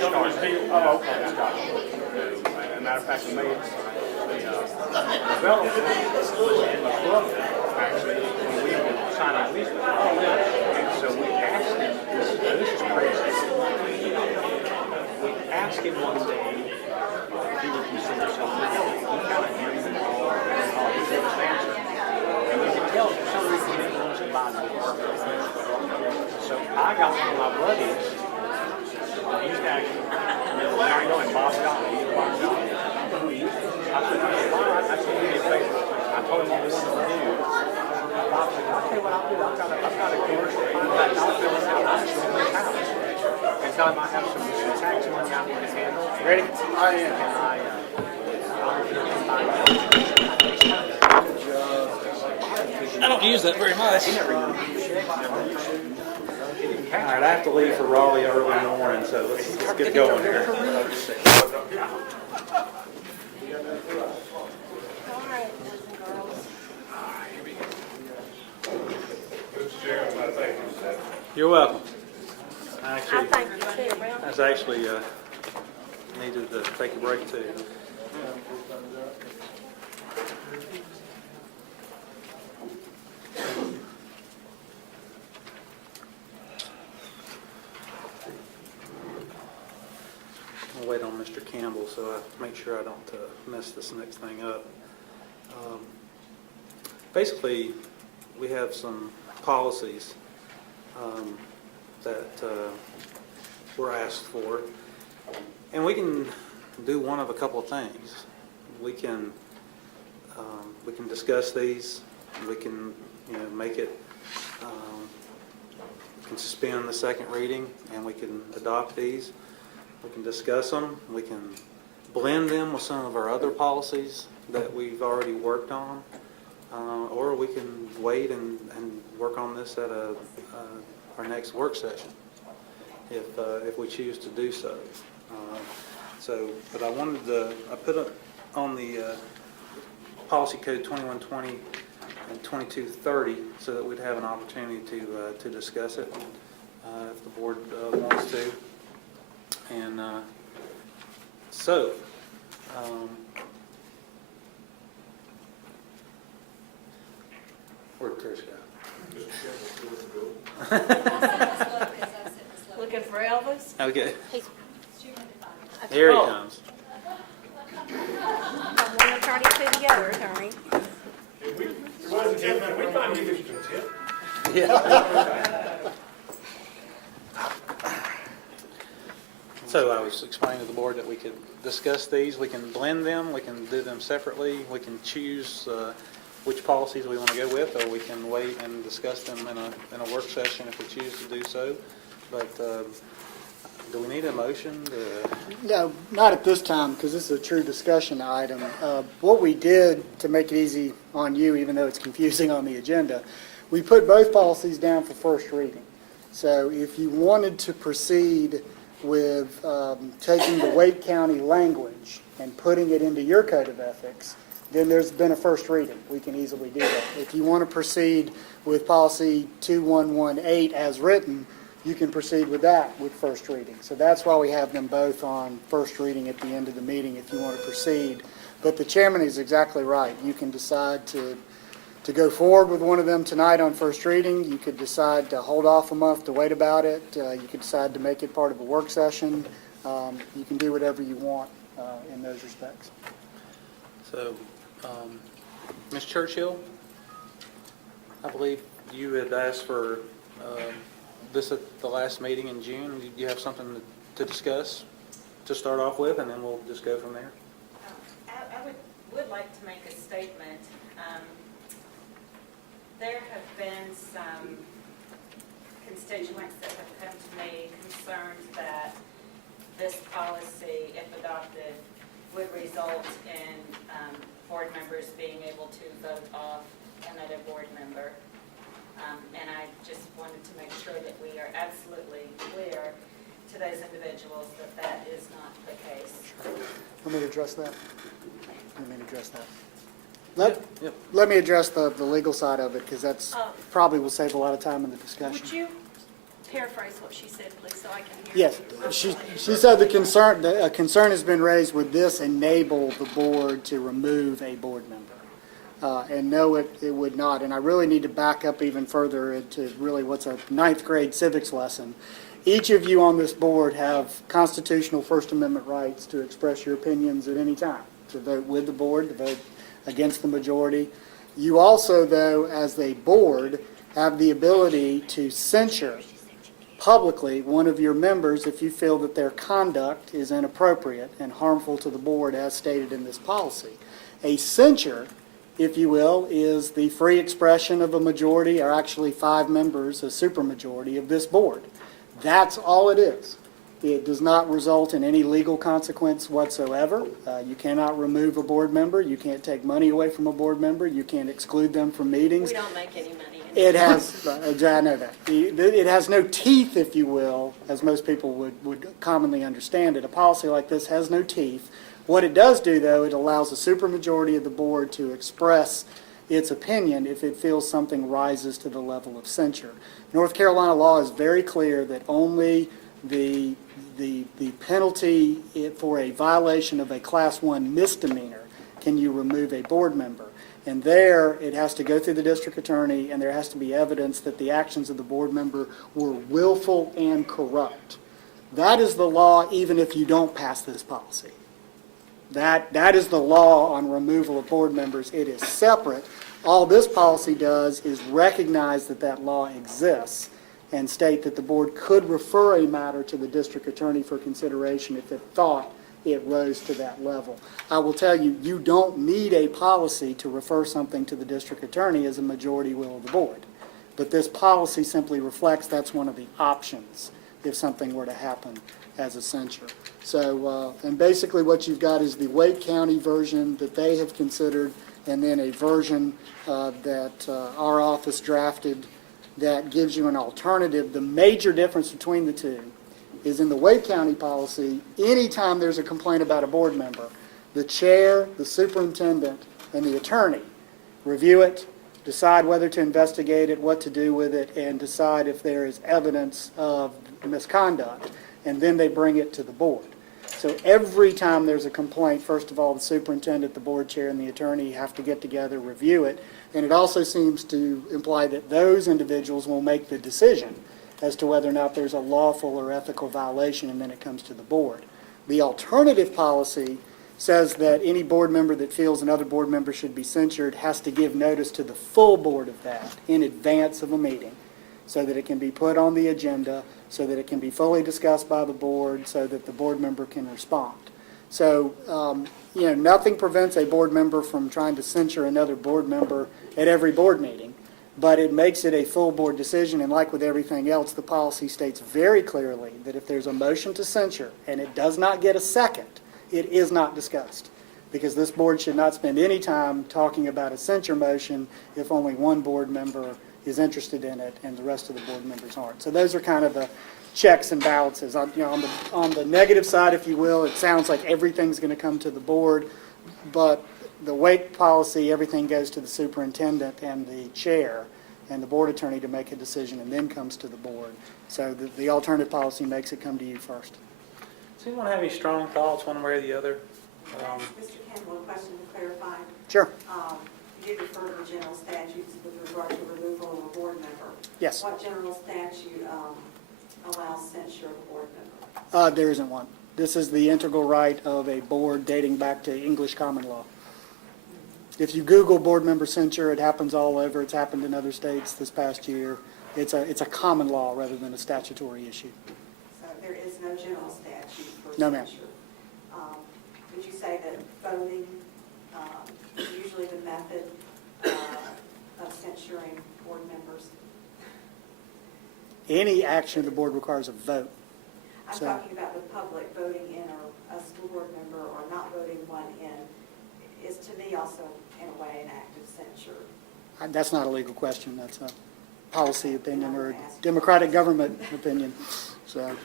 started. Oh, okay, that's got it. As a matter of fact, the development was in the book, actually, when we were signing a lease. And so we asked him, this is crazy. We asked him one day if he would consider something. He kind of hemmed and hawed and all his answer. And we could tell for some reason he didn't want to buy this. So I got one of my buddies. He's actually, I know him, Bob Johnny. He's Bob Johnny. I said, I said, do me a favor. I told him what we wanted to do. Bob said, I'll tell you what I'll do. I've got a commercial contract. I'll fill it out. I'll show him his house. And tell him I have some tax money I need to handle. Ready? I am. I don't use that very much. All right, I have to leave for Raleigh early in the morning, so let's get going here. You're welcome. I actually needed to take a break too. I'll wait on Mr. Campbell so I make sure I don't mess this next thing up. Basically, we have some policies that we're asked for, and we can do one of a couple of things. We can discuss these. We can make it. We can suspend the second reading, and we can adopt these. We can discuss them. We can blend them with some of our other policies that we've already worked on, or we can wait and work on this at our next work session, if we choose to do so. But I put it on the policy code 2120 and 2230 so that we'd have an opportunity to discuss it if the board wants to. And where'd Chris go? Looking for Elvis? Okay. Here he comes. From one attorney to the other attorney. It wasn't 10 minutes. We finally get this to 10. Yeah. So I was explaining to the board that we could discuss these. We can blend them. We can do them separately. We can choose which policies we want to go with, or we can wait and discuss them in a work session if we choose to do so. But do we need a motion? No, not at this time, because this is a true discussion item. What we did to make it easy on you, even though it's confusing on the agenda, we put both policies down for first reading. So if you wanted to proceed with taking the Wake County language and putting it into your code of ethics, then there's been a first reading. We can easily do that. If you want to proceed with policy 2118 as written, you can proceed with that with first reading. So that's why we have them both on first reading at the end of the meeting if you want to proceed. But the chairman is exactly right. You can decide to go forward with one of them tonight on first reading. You could decide to hold off a month to wait about it. You could decide to make it part of a work session. You can do whatever you want in those respects. So, Ms. Churchill, I believe you had asked for this at the last meeting in June. Do you have something to discuss to start off with, and then we'll just go from there? I would like to make a statement. There have been some constituents that have come to me concerned that this policy, if adopted, would result in board members being able to vote off another board member. And I just wanted to make sure that we are absolutely clear to those individuals that that is not the case. Let me address that. Let me address the legal side of it, because that's probably will save a lot of time in the discussion. Would you paraphrase what she said, please, so I can hear. Yes, she said a concern has been raised, would this enable the board to remove a board member? And no, it would not. And I really need to back up even further into really what's a ninth grade civics lesson. Each of you on this board have constitutional First Amendment rights to express your opinions at any time, to vote with the board, to vote against the majority. You also, though, as a board, have the ability to censure publicly one of your members if you feel that their conduct is inappropriate and harmful to the board as stated in this policy. A censure, if you will, is the free expression of a majority, or actually 5 members, a supermajority of this board. That's all it is. It does not result in any legal consequence whatsoever. You cannot remove a board member. You can't take money away from a board member. You can't exclude them from meetings. We don't make any money. It has, I know that. It has no teeth, if you will, as most people would commonly understand it. A policy like this has no teeth. What it does do, though, it allows a supermajority of the board to express its opinion if it feels something rises to the level of censure. North Carolina law is very clear that only the penalty for a violation of a Class 1 misdemeanor can you remove a board member. And there, it has to go through the district attorney, and there has to be evidence that the actions of the board member were willful and corrupt. That is the law even if you don't pass this policy. That is the law on removal of board members. It is separate. All this policy does is recognize that that law exists and state that the board could refer a matter to the district attorney for consideration if it thought it rose to that level. I will tell you, you don't need a policy to refer something to the district attorney as a majority will of the board. But this policy simply reflects that's one of the options if something were to happen as a censure. So, and basically what you've got is the Wake County version that they have considered, and then a version that our office drafted that gives you an alternative. The major difference between the two is in the Wake County policy, anytime there's a complaint about a board member, the chair, the superintendent, and the attorney review it, decide whether to investigate it, what to do with it, and decide if there is evidence of misconduct, and then they bring it to the board. So every time there's a complaint, first of all, the superintendent, the board chair, and the attorney have to get together, review it, and it also seems to imply that those individuals will make the decision as to whether or not there's a lawful or ethical violation, and then it comes to the board. The alternative policy says that any board member that feels another board member should be censured has to give notice to the full board of that in advance of a meeting so that it can be put on the agenda, so that it can be fully discussed by the board, so that the board member can respond. So, nothing prevents a board member from trying to censure another board member at every board meeting, but it makes it a full board decision, and like with everything else, the policy states very clearly that if there's a motion to censure and it does not get a second, it is not discussed, because this board should not spend any time talking about a censure motion if only one board member is interested in it and the rest of the board members aren't. So those are kind of the checks and balances. On the negative side, if you will, it sounds like everything's going to come to the board, but the Wake policy, everything goes to the superintendent and the chair and the board attorney to make a decision, and then comes to the board. So the alternative policy makes it come to you first. Does anyone have any strong thoughts one way or the other? Mr. Campbell, a question to clarify. Sure. You did refer to general statutes with regard to removal of a board member. Yes. What general statute allows censure of a board member? There isn't one. This is the integral right of a board dating back to English common law. If you Google board member censure, it happens all over. It's happened in other states this past year. It's a common law rather than a statutory issue. So there is no general statute for No, ma'am. censure. Would you say that voting is usually the method of censuring board members? Any action of the board requires a vote. I'm So- talking about the public voting in or a school board member or not voting one in is to me also in a way an act of censure. That's not a legal question. That's a policy opinion or a democratic government opinion. So,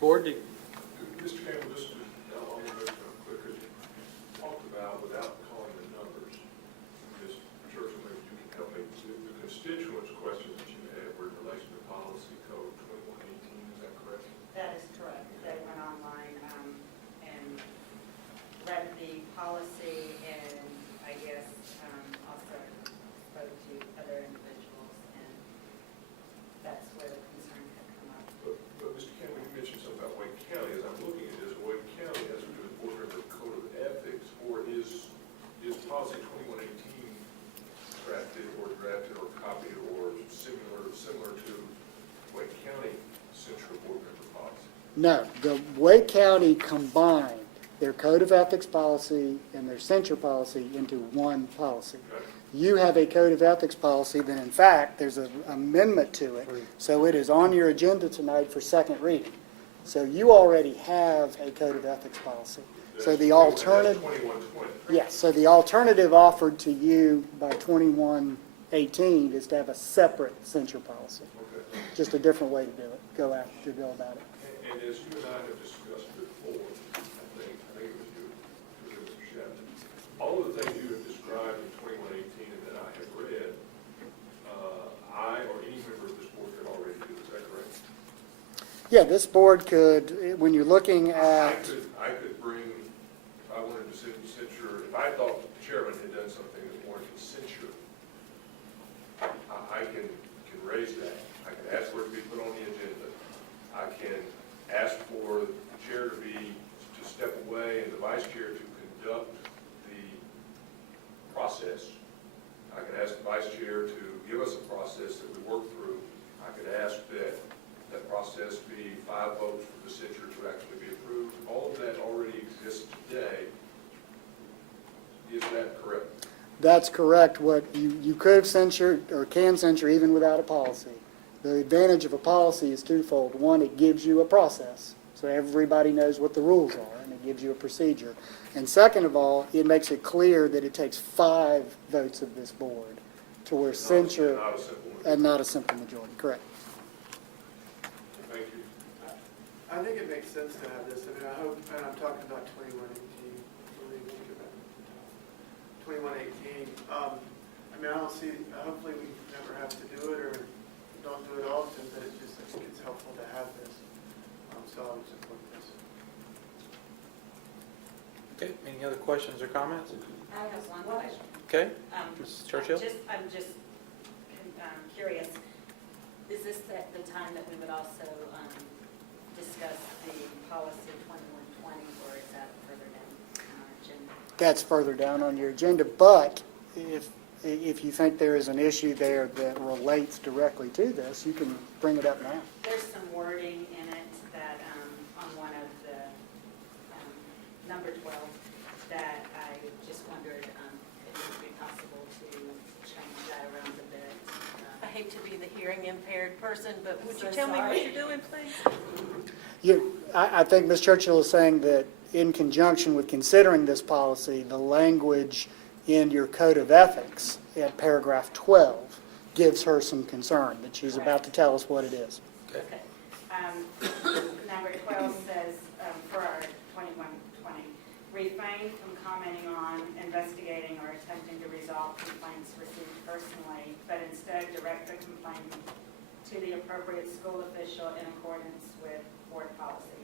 Board, Mr. Campbell, just I want to make it clear, because you talked about, without calling the numbers, just, Churchill, maybe you can help me, the constituents question No, the Wake County combined their code of ethics policy and their censure policy into one policy. You have a code of ethics policy, then in fact, there's an amendment to it, so it is on your agenda tonight for second reading. So you already have a code of ethics policy. So the alternative, 2120. yes, so the alternative offered to you by 2118 is to have a separate censure policy. Okay. Just a different way to do it, go about it. And as you and I have discussed before, I think it was you, Mr. Chapman, all of the things you have described in 2118 and that I have read, I or any member of this board could already do. Is that correct? Yeah, this board could, when you're looking at, I could bring, if I wanted to censure, if I thought the chairman had done something that warranted censure, I can raise that. I can ask for it to be put on the agenda. I can ask for the chair to step away and the vice chair to conduct the process. I could ask the vice chair to give us a process that we work through. I could ask that that process be 5 votes for the censure to actually be approved. All of that already exists today. Is that correct? that's correct. What you could have censured or can censure even without a policy. The advantage of a policy is twofold. One, it gives you a process, so everybody knows what the rules are, and it gives you a procedure. And second of all, it makes it clear that it takes 5 votes of this board to where censure, Not a simple one. and not a simple majority, correct. Thank you. I think it makes sense to have this. I mean, I hope, and I'm talking about 2118. What do you think about 2118? I mean, I don't see, hopefully we never have to do it or don't do it often, but it's just, I think it's helpful to have this. So I would support this. Okay, any other questions or comments? I have one question. Okay, Um, Mrs. Churchill? I'm just curious, is this at the time that we would also discuss the policy 2120, or is that further down on our agenda? That's further down on your agenda, but if you think there is an issue there that relates directly to this, you can bring it up now. There's some wording in it that, on one of the, number 12, that I just wondered if it would be possible to change that around a bit. I hate to be the hearing impaired person, but would you So tell me what sorry. you're doing, please? I think Ms. Churchill is saying that in conjunction with considering this policy, the language in your code of ethics at paragraph 12 gives her some concern, that she's about to tell us what it is. Okay. Number 12 says, for our 2120, refrain from commenting on, investigating, or attempting to resolve complaints received personally, but instead direct the complaint to the appropriate school official in accordance with board policy.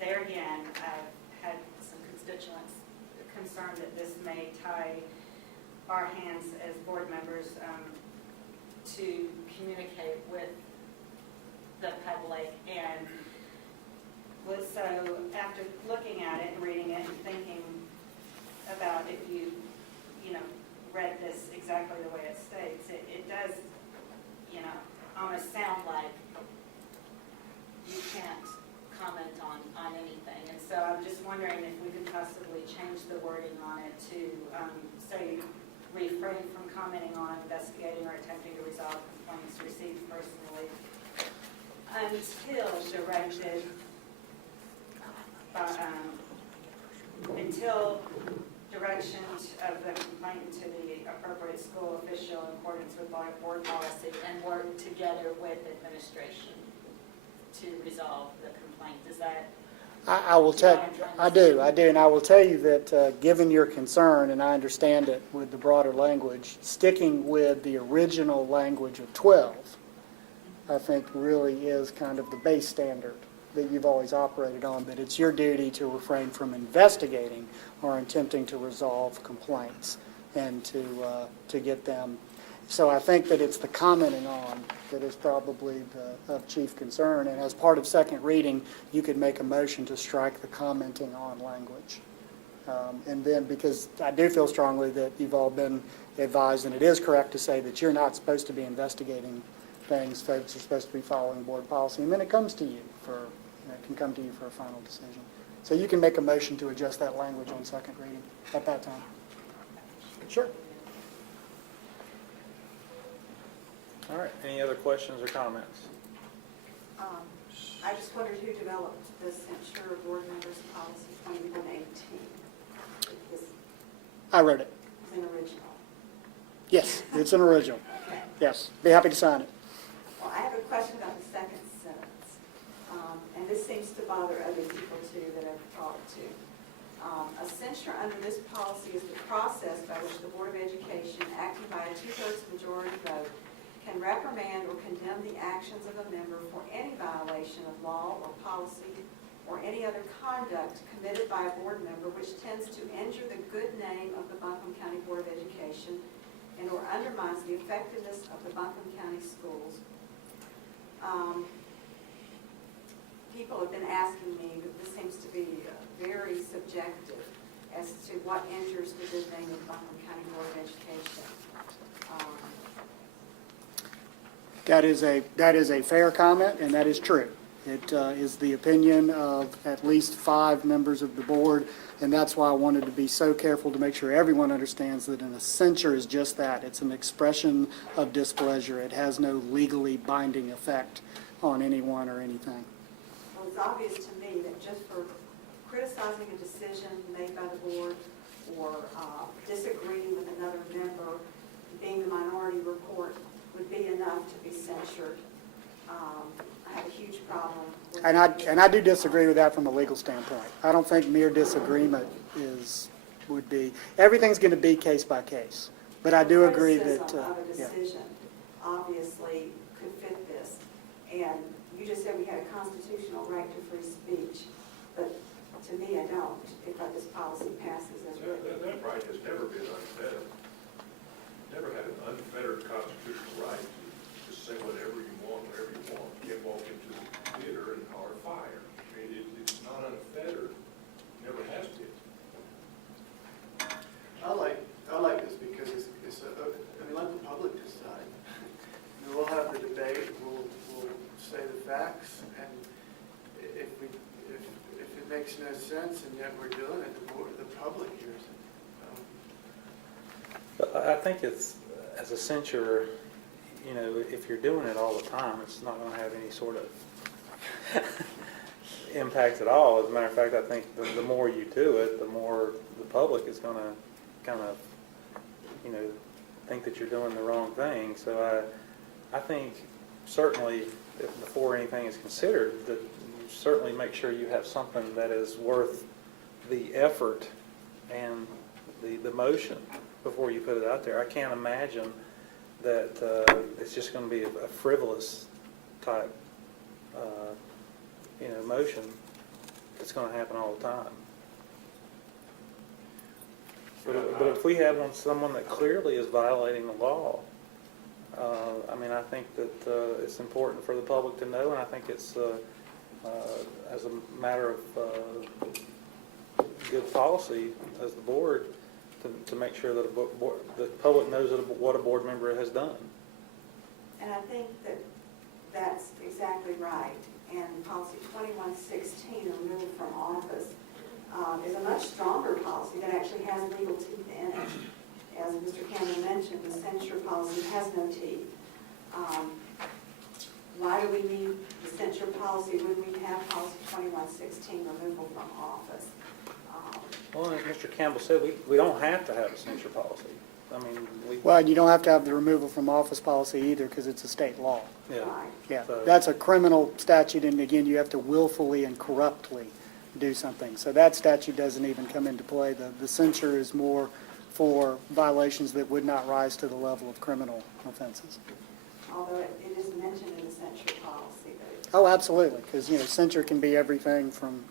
There again, I've had some constituents concerned that this may tie our hands as board members to communicate with the public, and so after looking at it and reading it and thinking about if you read this exactly the way it states, it does almost sound like you can't comment on anything. And so I'm just wondering if we could possibly change the wording on it to say refrain from commenting on, investigating, or attempting to resolve complaints received personally until directed until direction of the complaint to the appropriate school official in accordance with board policy, and work together with administration to resolve the complaint. Is that? I will tell, I do, and I will tell you that given your concern, and I understand it with the broader language, sticking with the original language of 12, I think really is kind of the base standard that you've always operated on, that it's your duty to refrain from investigating or attempting to resolve complaints and to get them. So I think that it's the commenting on that is probably of chief concern, and as part of second reading, you could make a motion to strike the commenting on language. And then, because I do feel strongly that you've all been advised, and it is correct to say that you're not supposed to be investigating things folks are supposed to be following board policy, and then it comes to you it can come to you for a final decision. So you can make a motion to adjust that language on second reading at that time. Sure. All right, any other questions or comments? I just wondered who developed the censure of board members policy 2118. This is I wrote it. an original. Yes, it's an original. Okay. Yes, be happy to sign it. Well, I have a question about the second sentence, and this seems to bother other people too that I've talked to. A censure under this policy is the process by which the Board of Education, acting by a 2/3 majority vote, can reprimand or condemn the actions of a member for any violation of law or policy or any other conduct committed by a board member which tends to injure the good name of the Buncombe County Board of Education and or undermines the effectiveness of the Buncombe County schools. People have been asking me, but this seems to be very subjective as to what injures the good name of the Buncombe County Board of Education. That is a fair comment, and that is true. It is the opinion of at least 5 members of the board, and that's why I wanted to be so careful to make sure everyone understands that a censure is just that. It's an expression of displeasure. It has no legally binding effect on anyone or anything. Well, it's obvious to me that just for criticizing a decision made by the board or disagreeing with another member, being the minority report would be enough to be censured. I have a huge problem with And I do disagree with that from a legal standpoint. I don't think mere disagreement would be, everything's going to be case by case. But I do agree that, criticism of a yeah. decision obviously could fit this. And you just said we had a constitutional right to free speech, but to me, I don't, if this policy passes as written. That right has never been unfettered. Never had an unfettered constitutional right to say whatever you want, wherever you want. You can't walk into the theater and holler fire. I mean, it's not unfettered, never has been. I like this because let the public decide. We'll have the debate, we'll say the facts, and if it makes no sense and yet we're doing it, the public hears it. But I think it's, as a censure, if you're doing it all the time, it's not going to have any sort of impact at all. As a matter of fact, I think the more you do it, the more the public is going to kind of, think that you're doing the wrong thing. So I think certainly before anything is considered, that you certainly make sure you have something that is worth the effort and the motion before you put it out there. I can't imagine that it's just going to be a frivolous type, motion that's going to happen all the time. But if we have someone that clearly is violating the law, I think that it's important for the public to know, and I think it's as a matter of good policy as the board to make sure that the public knows what a board member has done. And I think that that's exactly right. And policy 2116, removal from office, is a much stronger policy that actually has legal teeth in it. As Mr. Campbell mentioned, the censure policy has no teeth. Why do we need the censure policy when we have policy 2116, removal from office? Well, as Mr. Campbell said, we don't have to have a censure policy. Well, and you don't have to have the removal from office policy either because it's a state law. Yeah. Right. Yeah, So- that's a criminal statute, and again, you have to willfully and corruptly do something. So that statute doesn't even come into play. The censure is more for violations that would not rise to the level of criminal offenses. Although it is mentioned in the censure policy. Oh, absolutely, because, censure can be everything from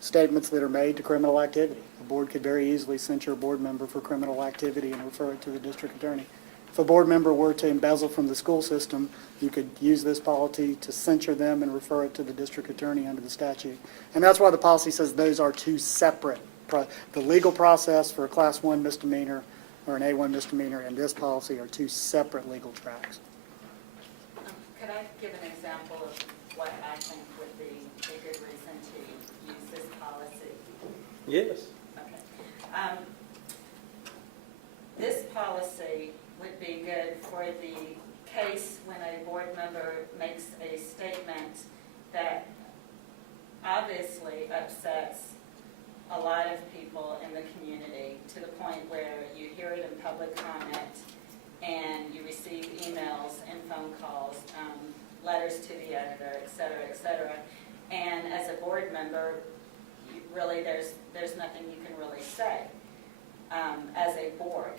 statements that are made to criminal activity. The board could very easily censure a board member for criminal activity and refer it to the district attorney. If a board member were to embezzle from the school system, you could use this policy to censure them and refer it to the district attorney under the statute. And that's why the policy says those are two separate. The legal process for a Class 1 misdemeanor or an A1 misdemeanor and this policy are two separate legal tracks. Could example of what I think would be a good reason to use this policy? Yes. Okay. This policy would be good for the case when a board member makes a statement that obviously upsets a lot of people in the community to the point where you hear it in public comment and you receive emails and phone calls, letters to the editor, et cetera, et cetera. And as a board member, really there's nothing you can really say as a board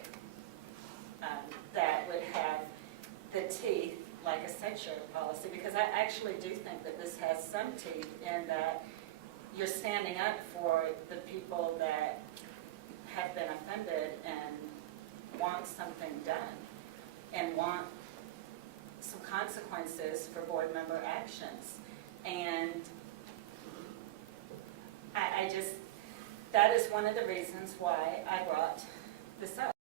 that would have the teeth like a censure policy, because I actually do think that this has some teeth in that you're standing up for the people that have been offended and want something done and want some consequences for board member actions. And I just, that is one of the reasons why I brought this up.